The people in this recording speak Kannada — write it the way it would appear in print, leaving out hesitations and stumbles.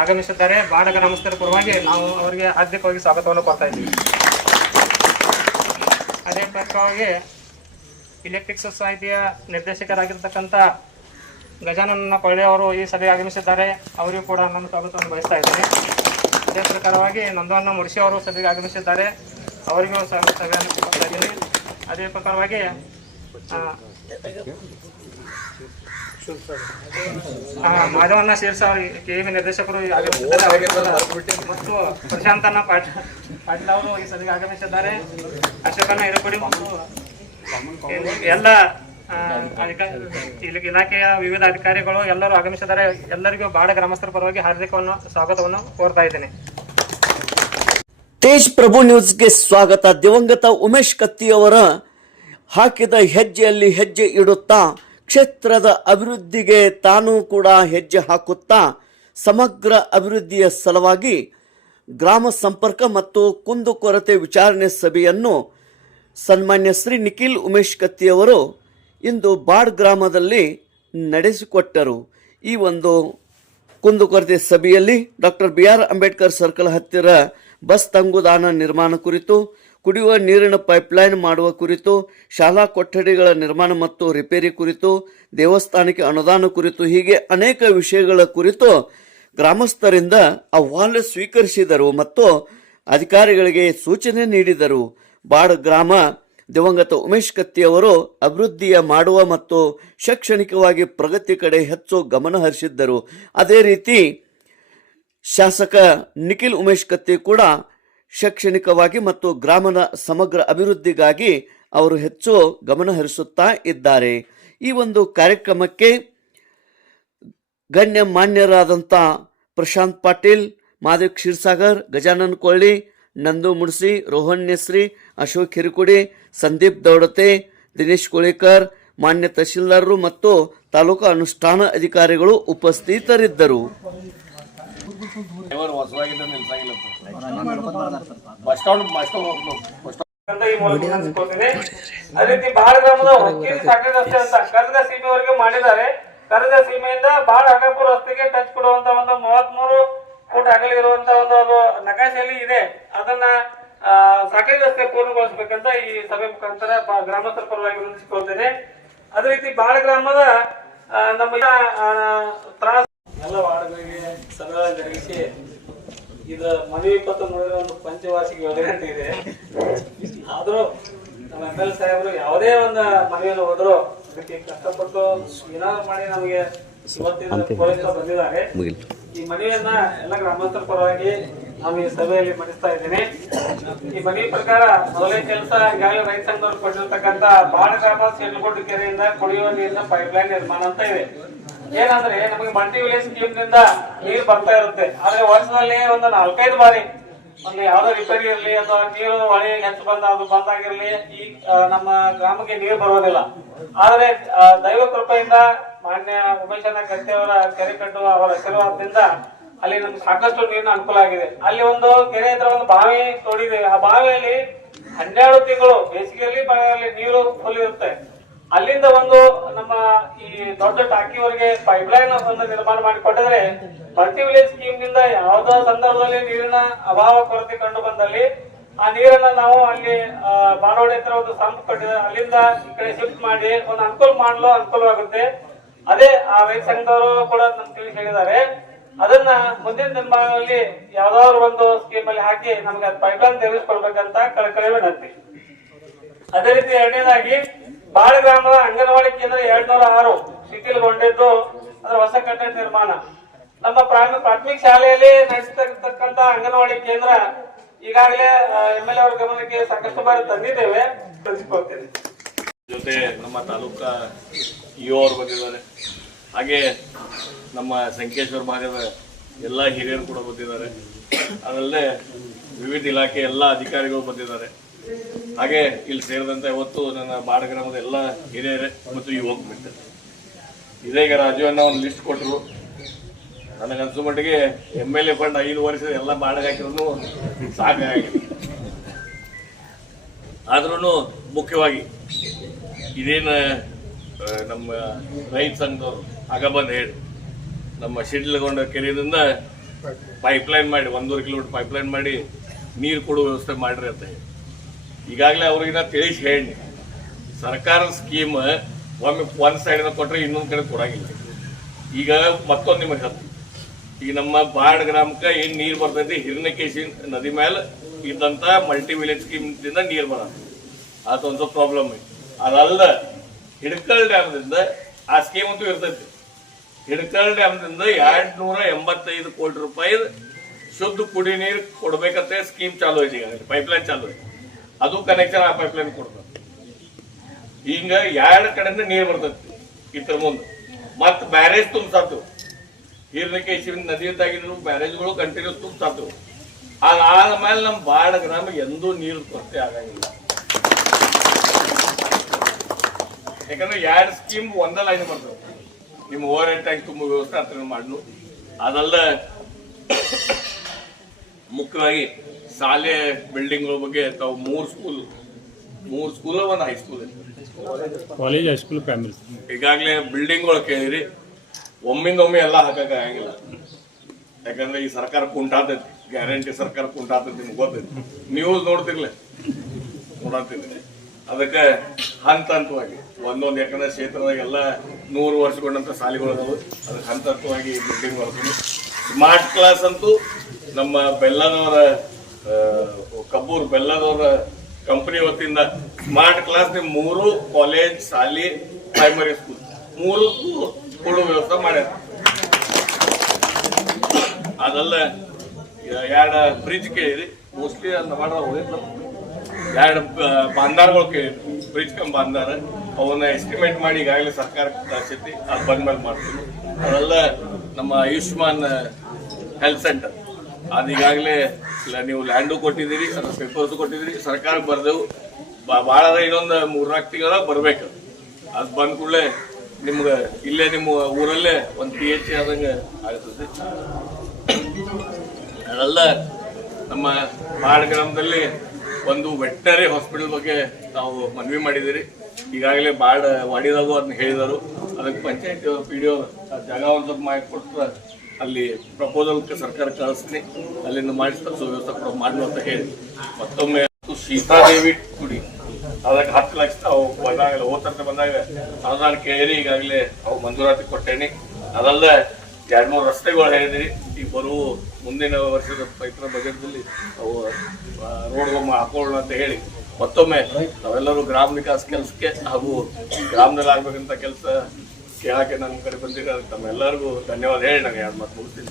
ಆಗಮಿಸಿದ್ದಾರೆ. ಬಾಡ ಗ್ರಾಮಸ್ಥರ ಪರವಾಗಿ ನಾವು ಅವರಿಗೆ ಹಾರ್ದಿಕವಾಗಿ ಸ್ವಾಗತವನ್ನು ಕೊಡ್ತಾ ಇದ್ದೀವಿ. ಅದೇ ಪ್ರಕಾರವಾಗಿ ಇಲೆಕ್ಟ್ರಿಕ್ ಸೊಸೈಟಿಯ ನಿರ್ದೇಶಕರಾಗಿರ್ತಕ್ಕಂಥ ಗಜಾನನ ಕೊಳ್ಳೆ ಅವರು ಈ ಸಭೆಗೆ ಆಗಮಿಸಿದ್ದಾರೆ. ಅವರಿಗೂ ಕೂಡ ನಾನು ಸ್ವಾಗತವನ್ನು ಬಯಸ್ತಾ ಇದ್ದೇನೆ. ಅದೇ ಪ್ರಕಾರವಾಗಿ ನಂದವನ್ನ ಮುಡಿಸಿ ಅವರು ಸಭೆಗೆ ಆಗಮಿಸಿದ್ದಾರೆ. ಅವರಿಗೂ ಸಭೆಯನ್ನು ಕೊಡ್ತಾ ಇದ್ದೀನಿ. ಅದೇ ಪ್ರಕಾರವಾಗಿ ಮಾಧವನ್ನ ಶೀರ್ಷ ಕೆಇಬಿ ನಿರ್ದೇಶಕರು ಆಗಮಿಸಿದ್ದಾರೆ. ಮತ್ತು ಪ್ರಶಾಂತನ ಪಾಟೀಲ್ ಅವರು ಈ ಸಭೆಗೆ ಆಗಮಿಸಿದ್ದಾರೆ. ಅಶೋಕನ ಹಿರಕೊಡಿ ಮತ್ತು ಎಲ್ಲ ಇಲಾಖೆಯ ವಿವಿಧ ಅಧಿಕಾರಿಗಳು ಎಲ್ಲರೂ ಆಗಮಿಸಿದ್ದಾರೆ. ಎಲ್ಲರಿಗೂ ಬಾಡ ಗ್ರಾಮಸ್ಥರ ಪರವಾಗಿ ಹಾರ್ದಿಕವನ್ನು ಸ್ವಾಗತವನ್ನು ಕೋರ್ತಾ ಇದ್ದೇನೆ. ತೇಜ್ ಪ್ರಭು ನ್ಯೂಸ್ಗೆ ಸ್ವಾಗತ. ದಿವಂಗತ ಉಮೇಶ್ ಕತ್ತಿ ಅವರ ಹಾಕಿದ ಹೆಜ್ಜೆಯಲ್ಲಿ ಹೆಜ್ಜೆ ಇಡುತ್ತಾ ಕ್ಷೇತ್ರದ ಅಭಿವೃದ್ಧಿಗೆ ತಾನೂ ಕೂಡ ಹೆಜ್ಜೆ ಹಾಕುತ್ತಾ ಸಮಗ್ರ ಅಭಿವೃದ್ಧಿಯ ಸಲುವಾಗಿ ಗ್ರಾಮ ಸಂಪರ್ಕ ಮತ್ತು ಕುಂದುಕೊರತೆ ವಿಚಾರಣೆ ಸಭೆಯನ್ನು ಸನ್ಮಾನ್ಯ ಶ್ರೀ ನಿಖಿಲ್ ಉಮೇಶ್ ಕತ್ತಿ ಅವರು ಇಂದು ಬಾಡ್ ಗ್ರಾಮದಲ್ಲಿ ನಡೆಸಿಕೊಟ್ಟರು. ಈ ಒಂದು ಕುಂದುಕೊರತೆ ಸಭೆಯಲ್ಲಿ ಡಾಕ್ಟರ್ BR ಅಂಬೇಡ್ಕರ್ ಸರ್ಕಲ್ ಹತ್ತಿರ ಬಸ್ ತಂಗುದಾಣ ನಿರ್ಮಾಣ ಕುರಿತು, ಕುಡಿಯುವ ನೀರಿನ ಪೈಪ್ಲೈನ್ ಮಾಡುವ ಕುರಿತು, ಶಾಲಾ ಕೊಠಡಿಗಳ ನಿರ್ಮಾಣ ಮತ್ತು ರಿಪೇರಿ ಕುರಿತು, ದೇವಸ್ಥಾನಕ್ಕೆ ಅನುದಾನ ಕುರಿತು, ಹೀಗೆ ಅನೇಕ ವಿಷಯಗಳ ಕುರಿತು ಗ್ರಾಮಸ್ಥರಿಂದ ಅಹವಾಲು ಸ್ವೀಕರಿಸಿದರು ಮತ್ತು ಅಧಿಕಾರಿಗಳಿಗೆ ಸೂಚನೆ ನೀಡಿದರು. ಬಾಡ್ ಗ್ರಾಮ ದಿವಂಗತ ಉಮೇಶ್ ಕತ್ತಿ ಅವರು ಅಭಿವೃದ್ಧಿಯ ಮಾಡುವ ಮತ್ತು ಶೈಕ್ಷಣಿಕವಾಗಿ ಪ್ರಗತಿ ಕಡೆ ಹೆಚ್ಚು ಗಮನ ಹರಿಸಿದ್ದರು. ಅದೇ ರೀತಿ ಶಾಸಕ ನಿಖಿಲ್ ಉಮೇಶ್ ಕತ್ತಿ ಕೂಡ ಶೈಕ್ಷಣಿಕವಾಗಿ ಮತ್ತು ಗ್ರಾಮದ ಸಮಗ್ರ ಅಭಿವೃದ್ಧಿಗಾಗಿ ಅವರು ಹೆಚ್ಚು ಗಮನ ಹರಿಸುತ್ತಾ ಇದ್ದಾರೆ. ಈ ಒಂದು ಕಾರ್ಯಕ್ರಮಕ್ಕೆ ಗಣ್ಯ ಮಾನ್ಯರಾದಂಥ ಪ್ರಶಾಂತ್ ಪಾಟೀಲ್, ಮಾದೇವ್ ಕ್ಷೀರ್ಸಾಗರ್, ಗಜಾನನ್ ಕೊಳ್ಳಿ, ನಂದು ಮುಡ್ಸಿ, ರೋಹನ್ ನೆಸ್ರಿ, ಅಶೋಕ್ ಹಿರಕೊಡಿ, ಸಂದೀಪ್ ದೌಡತೆ, ದಿನೇಶ್ ಕೋಳಿಕರ್, ಮಾನ್ಯ ತಹಶೀಲ್ದಾರರು ಮತ್ತು ತಾಲೂಕು ಅನುಷ್ಠಾನ ಅಧಿಕಾರಿಗಳು ಉಪಸ್ಥಿತರಿದ್ದರು. ಅದೇ ರೀತಿ ಬಾಳ ಗ್ರಾಮದ ಸಾಕಣೆ ರಸ್ತೆ ಅಂತ ಕರ್ದ ಸೀಮೆವರೆಗೆ ಮಾಡಿದ್ದಾರೆ. ಕರ್ದ ಸೀಮೆಯಿಂದ ಬಾಳ ಹಗಪುರ ರಸ್ತೆಗೆ ಟಚ್ ಕೊಡುವಂತ ಒಂದು 33 ಫೂಟ್ ಅಗಲ ಇರುವಂತ ಒಂದು ನಕಾಶೆಯಲ್ಲಿ ಇದೆ. ಅದನ್ನ ಸಾಕಣೆ ರಸ್ತೆ ಪೂರ್ಣಗೊಳಿಸಬೇಕಂತ ಈ ಸಭೆ ಮುಖಾಂತರ ಗ್ರಾಮಸ್ಥರ ಪರವಾಗಿ ವಿನಂತಿಸಿಕೊಳ್ತೇನೆ. ಅದೇ ರೀತಿ ಬಾಳ ಗ್ರಾಮದ ನಮ್ಮ ತ್ರಾಸ ಎಲ್ಲ ವಾರ್ಡ್ಗಳಿಗೆ ಸಭೆ ಜರುಗಿಸಿ ಇದು ಮನವಿ ಪತ್ರ ನೋಡಿದ್ರೆ ಒಂದು ಪಂಚವಾರ್ಷಿಕ ಯೋಜನೆ ಅಂತ ಇದೆ. ಆದ್ರೂ ನಮ್ಮ ML ಸಾಹೇಬರು ಯಾವುದೇ ಒಂದು ಮನವಿಯನ್ನು ಹೋದ್ರು ಅದಕ್ಕೆ ಕಷ್ಟಪಟ್ಟು ಏನಾದ್ರು ಮಾಡಿ ನಮಗೆ ಇವತ್ತಿನ ಪೊಲೀಸರು ಬಂದಿದ್ದಾರೆ. ಈ ಮನವಿಯನ್ನ ಎಲ್ಲ ಗ್ರಾಮಸ್ಥರ ಪರವಾಗಿ ನಾವು ಈ ಸಭೆಯಲ್ಲಿ ಮಂಡಿಸ್ತಾ ಇದ್ದೇನೆ. ಈ ಮನವಿ ಪ್ರಕಾರ ಮೊದಲೇ ಕೆಲಸ ಈಗಾಗಲೇ ರೈತ ಸಂಘದವರು ಕೊಟ್ಟಿರ್ತಕ್ಕಂಥ ಬಾಳ ಗ್ರಾಮ ಸೇಲ್ಗೋಡ್ ಕೆರೆಯಿಂದ ಕುಡಿಯುವ ನೀರಿನ ಪೈಪ್ಲೈನ್ ನಿರ್ಮಾಣ ಅಂತ ಇದೆ. ಏನಂದ್ರೆ ನಮಗೆ ಮಲ್ಟಿ ವಿಲೇಜ್ ಸ್ಕೀಮ್ ನಿಂದ ನೀರು ಬರ್ತಾ ಇರುತ್ತೆ. ಆದ್ರೆ ವರ್ಷದಲ್ಲಿ ಒಂದು 4-5 ಬಾರಿ ಒಂದು ಯಾವ್ದೋ ರಿಪೇರಿ ಇರಲಿ ಅಥವಾ ನೀರು ಹೊಳೆ ಹೆಚ್ಚು ಅದು ಬಂದಾಗಿರ್ಲಿ ಈ ನಮ್ಮ ಗ್ರಾಮಕ್ಕೆ ನೀರು ಬರೋದಿಲ್ಲ. ಆದ್ರೆ ದೈವ ಕೃಪೆಯಿಂದ ಮಾನ್ಯ ಉಮೇಶನ ಕತ್ತಿ ಅವರ ಕೆರೆ ಕಟ್ಟುವ ಅವರ ಆಶೀರ್ವಾದದಿಂದ ಅಲ್ಲಿ ನಮ್ಗೆ ಸಾಕಷ್ಟು ನೀರಿನ ಅನುಕೂಲ ಆಗಿದೆ. ಅಲ್ಲಿ ಒಂದು ಕೆರೆ ಹತ್ರ ಒಂದು ಬಾವಿ ತೋಡಿದ್ದೇವೆ. ಆ ಬಾವಿಯಲ್ಲಿ 12 ತಿಂಗಳು ಬೇಸಿಗೆಯಲ್ಲಿ ಮಳೆಯಲ್ಲಿ ನೀರು ಫುಲ್ ಇರುತ್ತೆ. ಅಲ್ಲಿಂದ ಒಂದು ನಮ್ಮ ಈ ದೊಡ್ಡ ಟಾಕಿವರೆಗೆ ಪೈಪ್ಲೈನ್ ಒಂದು ನಿರ್ಮಾಣ ಮಾಡಿಕೊಟ್ಟಿದ್ರೆ ಮಲ್ಟಿ ವಿಲೇಜ್ ಸ್ಕೀಮ್ ನಿಂದ ಯಾವುದೋ ಸಂದರ್ಭದಲ್ಲಿ ನೀರಿನ ಅಭಾವ ಕೊರತೆ ಕಂಡು ಬಂದಲ್ಲಿ ಆ ನೀರನ್ನ ನಾವು ಅಲ್ಲಿ ಬಾರೋಡಿ ಹತ್ರ ಒಂದು ಸಂಪ್ ಕಟ್ಟಿದ್ರೆ ಅಲ್ಲಿಂದ ಈ ಕಡೆ ಶಿಫ್ಟ್ ಮಾಡಿ ಒಂದು ಅನುಕೂಲ ಮಾಡಲು ಅನುಕೂಲವಾಗುತ್ತೆ. ಅದೇ ಆ ರೈತ ಸಂಘದವರು ಕೂಡ ನಮ್ಗೆ ತಿಳಿಸಿ ಹೇಳಿದ್ದಾರೆ. ಅದನ್ನ ಮುಂದಿನ ದಿನಮಾನಗಳಲ್ಲಿ ಯಾವ್ದಾದ್ರು ಒಂದು ಸ್ಕೀಮ್ ಅಲ್ಲಿ ಹಾಕಿ ನಮ್ಗೆ ಪೈಪ್ಲೈನ್ ತೆಗೆದುಕೊಳ್ಬೇಕಂತ ಕಳಕಳಿ ವಿನಂತಿ. ಅದೇ ರೀತಿ ಎರಡನೇದಾಗಿ ಬಾಳ ಗ್ರಾಮದ ಅಂಗನವಾಡಿ ಕೇಂದ್ರ 206 ಶಿಥಿಲಗೊಂಡಿದ್ದು ಅದರ ಹೊಸ ಕಟ್ಟಡ ನಿರ್ಮಾಣ. ನಮ್ಮ ಪ್ರಾಥಮಿಕ ಶಾಲೆಯಲ್ಲಿ ನಡೆಸತಕ್ಕಂತ ಅಂಗನವಾಡಿ ಕೇಂದ್ರ ಈಗಾಗಲೇ MLA ಅವರ ಗಮನಕ್ಕೆ ಸಾಕಷ್ಟು ಬಾರಿ ತಂದಿದ್ದೇವೆ. ತಿಳಿಸಿಕೊಳ್ತೇನೆ. ಜೊತೆ ನಮ್ಮ ತಾಲೂಕಾ ಇಒ ಅವರು ಬಂದಿದ್ದಾರೆ. ಹಾಗೆ ನಮ್ಮ ಸಂಕೇಶ್ವರ ಭಾಗದ ಎಲ್ಲ ಹಿರಿಯರು ಕೂಡ ಬಂದಿದ್ದಾರೆ. ಅದಲ್ಲದೆ ವಿವಿಧ ಇಲಾಖೆ ಎಲ್ಲ ಅಧಿಕಾರಿಗಳು ಬಂದಿದ್ದಾರೆ. ಹಾಗೆ ಇಲ್ಲಿ ಸೇರಿದಂತೆ ಇವತ್ತು ನನ್ನ ಬಾಡ ಗ್ರಾಮದ ಎಲ್ಲ ಹಿರಿಯರೇ ಮತ್ತು ಯುವಕ ಬಿಟ್ಟರು. ಇದೀಗ ರಾಜೀವನ್ನ ಒಂದು ಲಿಸ್ಟ್ ಕೊಟ್ಟರು. ನನಗನ್ಸೋ ಮಟ್ಟಿಗೆ MLA ಫಂಡ್ 5 ವರ್ಷದ ಎಲ್ಲ ಬಾಡಿಗೆ ಹಾಕಿದ್ರು ಸಾಕಾಗಿದೆ. ಆದ್ರೂ ಮುಖ್ಯವಾಗಿ ಇದೇನು ನಮ್ಮ ರೈತ ಸಂಘದವರು ಆಗ ಬಂದು ಹೇಳಿ ನಮ್ಮ ಶಿಡ್ಲಗೊಂಡ ಕೆರೆಯಿಂದ ಪೈಪ್ಲೈನ್ ಮಾಡಿ 1.5 ಕಿಲೋಮೀಟರ್ ಪೈಪ್ಲೈನ್ ಮಾಡಿ ನೀರು ಕೊಡುವ ವ್ಯವಸ್ಥೆ ಮಾಡ್ರಿ ಅಂತ ಹೇಳಿ ಈಗಾಗಲೇ ಅವ್ರಿಗೆ ತಿಳಿಸಿ ಹೇಳಿ ಸರ್ಕಾರದ ಸ್ಕೀಮ್ ಒಮ್ಮೆ ಒಂದು ಸೈಡಿನ ಕೊಟ್ಟರೆ ಇನ್ನೊಂದು ಕಡೆ ಕೊಡಂಗಿಲ್ಲ. ಈಗ ಮತ್ತೊಂದು ನಿಮಗೆ ಹೇಳ್ತೀನಿ, ಈಗ ನಮ್ಮ ಬಾಡ್ ಗ್ರಾಮಕ್ಕೆ ಏನು ನೀರು ಬರ್ತೈತಿ ಹಿರಣ್ಯಕೇಶಿ ನದಿ ಮೇಲೆ ಇದ್ದಂಥ ಮಲ್ಟಿ ವಿಲೇಜ್ ಸ್ಕೀಮ್ದಿಂದ ನೀರು ಬರೋದು ಅದೊಂದು ಸ್ವಲ್ಪ ಪ್ರಾಬ್ಲಮ್ ಐತಿ. ಅದಲ್ಲ ಹಿಡಕಲ್ ಡ್ಯಾಮ್ದಿಂದ ಆ ಸ್ಕೀಮ್ ಅಂತೂ ಇರ್ತೈತಿ. ಹಿಡಕಲ್ ಡ್ಯಾಮ್ದಿಂದ 285 ಕೋಟಿ ರೂಪಾಯಿ ಶುದ್ಧ ಕುಡಿ ನೀರು ಕೊಡ್ಬೇಕಂತ ಸ್ಕೀಮ್ ಚಾಲು ಐತಿ. ಈಗ ಪೈಪ್ಲೈನ್ ಚಾಲು ಐತಿ, ಅದು ಕನೆಕ್ಷನ್ ಆ ಪೈಪ್ಲೈನ್ ಕೊಡ್ತಾರೆ. ಹಿಂಗ 2 ಕಡೆಯಿಂದ ನೀರು ಬರ್ತೈತಿ ಇದ್ರ ಮುಂದೆ. ಮತ್ತು ಬ್ಯಾರೇಜ್ ತುಂಬಿಸಾತು, ಹಿರಣ್ಯಕೇಶಿ ನದಿಯದ್ದಾಗಿದ್ರು ಬ್ಯಾರೇಜ್ಗಳು ಕಂಟಿನ್ಯೂಸ್ ತುಂಬಿಸಾತು. ಅದಾದ್ಮೇಲೆ ನಮ್ಮ ಬಾಡ ಗ್ರಾಮ ಎಂದೂ ನೀರು ಕೊರತೆ ಆಗಂಗಿಲ್ಲ. ಯಾಕಂದ್ರೆ 2 ಸ್ಕೀಮ್ ಒಂದೇ ಲೈನ್ ಬರ್ತವೆ. ನಿಮ್ಮ ಓವರ್ ಹೆಡ್ ಟ್ಯಾಂಕ್ ತುಂಬ ವ್ಯವಸ್ಥೆ ಹತ್ರ ಮಾಡ್ಲು. ಅದಲ್ಲ ಮುಖ್ಯವಾಗಿ ಶಾಲೆ ಬಿಲ್ಡಿಂಗ್ಗಳ ಬಗ್ಗೆ ತಾವು 3 school 1 high school college high school primary ಈಗಾಗಲೇ ಬಿಲ್ಡಿಂಗ್ಗಳು ಕೇಳಿರಿ. ಒಮ್ಮಿಂದೊಮ್ಮೆ ಎಲ್ಲ ಹಾಕಕ್ಕೆ ಆಗಂಗಿಲ್ಲ. ಯಾಕಂದ್ರೆ ಈ ಸರ್ಕಾರ ಕುಂಟಾತೈತಿ, ಗ್ಯಾರಂಟಿ ಸರ್ಕಾರ ಕುಂಟಾತೈತಿ, ನಿಮ್ಗೆ ಗೊತ್ತೈತಿ. ನ್ಯೂಸ್ ನೋಡ್ತಿರ್ಲ ನೋಡತ್ತಿದ್ರಿ. ಅದಕ್ಕೆ ಹಂತವಾಗಿ ಒಂದೊಂದು, ಯಾಕಂದ್ರೆ ಕ್ಷೇತ್ರದಾಗ ಎಲ್ಲ 100 ವರ್ಷಗೊಂಡಂತ ಶಾಲೆಗಳು ಅದಾವು. ಅದಕ್ಕೆ ಹಂತವಾಗಿ ಬಿಲ್ಡಿಂಗ್ ಮಾಡ್ತೀವಿ. ಸ್ಮಾರ್ಟ್ ಕ್ಲಾಸ್ ಅಂತೂ ನಮ್ಮ ಬೆಲ್ಲದವರ ಕಬ್ಬೂರ್ ಬೆಲ್ಲದವರ ಕಂಪನಿ ವತಿಯಿಂದ ಸ್ಮಾರ್ಟ್ ಕ್ಲಾಸ್ 3 ಕಾಲೇಜ್ ಶಾಲೆ ಪ್ರೈಮರಿ ಸ್ಕೂಲ್ 3 ಕೊಡುವ ವ್ಯವಸ್ಥೆ ಮಾಡ್ಯಾರ. ಅದಲ್ಲ 2 ಬ್ರಿಡ್ಜ್ ಕೇಳಿರಿ, ಮೋಸ್ಟ್ಲಿ ಅದನ್ನ ಮಾಡ್ರ 2 ಬಾಂದಾರ್ಗಳು ಕೇಳಿರಿ, ಬ್ರಿಡ್ಜ್ ಕಮ್ ಬಾಂದಾರ. ಅವನ್ನ ಎಸ್ಟಿಮೇಟ್ ಮಾಡಿ ಈಗಾಗಲೇ ಸರ್ಕಾರಕ್ಕೆ ಕಳಿಸೈತಿ, ಅದು ಬಂದ್ಮೇಲೆ ಮಾಡ್ತೀವಿ. ಅದೆಲ್ಲ ನಮ್ಮ ಆಯುಷ್ಮಾನ್ ಹೆಲ್ತ್ ಸೆಂಟರ್ ಅದು ಈಗಾಗಲೇ ನೀವು ಲ್ಯಾಂಡು ಕೊಟ್ಟಿದ್ದೀರಿ, ಅದ್ರ ಪೇಪರ್ಸ್ ಕೊಟ್ಟಿದ್ದೀರಿ, ಸರ್ಕಾರಕ್ಕೆ ಬರ್ದೆವು. ಭಾಳ ಇನ್ನೊಂದು 3-4 ತಿಂಗಳ ಬರ್ಬೇಕು. ಅದು ಬಂದ ಕೂಡಲೇ ನಿಮ್ಗೆ ಇಲ್ಲೇ ನಿಮ್ಮ ಊರಲ್ಲೇ ಒಂದು PH ಆದಂಗೆ ಆಗ್ತದೆ. ಅದೆಲ್ಲ ನಮ್ಮ ಬಾಡ್ ಗ್ರಾಮದಲ್ಲಿ ಒಂದು ವೆಟನರಿ ಹಾಸ್ಪಿಟಲ್ ಬಗ್ಗೆ ನಾವು ಮನವಿ ಮಾಡಿದ್ದೀರಿ. ಈಗಾಗಲೇ ಬಾಡ್ ವಾಡಿದಾಗೂ ಅದನ್ನ ಹೇಳಿದರು. ಅದಕ್ಕೆ ಪಂಚಾಯತ್ PDO ಜಾಗ ಒಂದು ಸ್ವಲ್ಪ ಮಾಡಿ ಕೊಟ್ಟರೆ ಅಲ್ಲಿ ಪ್ರಪೋಸಲ್ ಸರ್ಕಾರ ಕಳಿಸ್ತೀನಿ, ಅಲ್ಲಿಂದ ಮಾಡಿಸ್ತಾ ವ್ಯವಸ್ಥೆ ಕೂಡ ಮಾಡಲು ಅಂತ ಹೇಳಿ ಮತ್ತೊಮ್ಮೆ ಸೀತಾದೇವಿ ಗುಡಿ ಅದಕ್ಕೆ 10 ಲಕ್ಷ ಅವು ಬಂದಾಗ ಹೋಗ್ತಂತ ಬಂದಾಗ ಅನುದಾನ ಕೇಳಿರಿ. ಈಗಾಗಲೇ ಅವು ಮಂಜೂರಾತಿ ಕೊಟ್ಟೇನಿ. ಅದಲ್ಲ 2-3 ರಸ್ತೆಗಳು ಹೇಳಿದಿರಿ. ಈ ಬರುವ ಮುಂದಿನ ವರ್ಷದ ರೈತರ ಬಜೆಟ್ನಲ್ಲಿ ಅವು ರೋಡ್ಗೊಮ್ಮೆ ಹಾಕೊಳ್ಳೋಣ ಅಂತ ಹೇಳಿ ಮತ್ತೊಮ್ಮೆ ನಾವೆಲ್ಲರೂ ಗ್ರಾಮ ವಿಕಾಸ ಕೆಲಸಕ್ಕೆ ಹಾಗೂ ಗ್ರಾಮದಲ್ಲಿ ಆಗ್ಬೇಕಂತ ಕೆಲಸ ಕೇಳಕ್ಕೆ ನನ್ನ ಕಡೆ ಬಂದಿರೋ ತಮ್ಮೆಲ್ಲರಿಗೂ ಧನ್ಯವಾದ ಹೇಳಿ ನನಗೆ 2 ಮಾತು ಮುಗಿಸ್ತೀನಿ.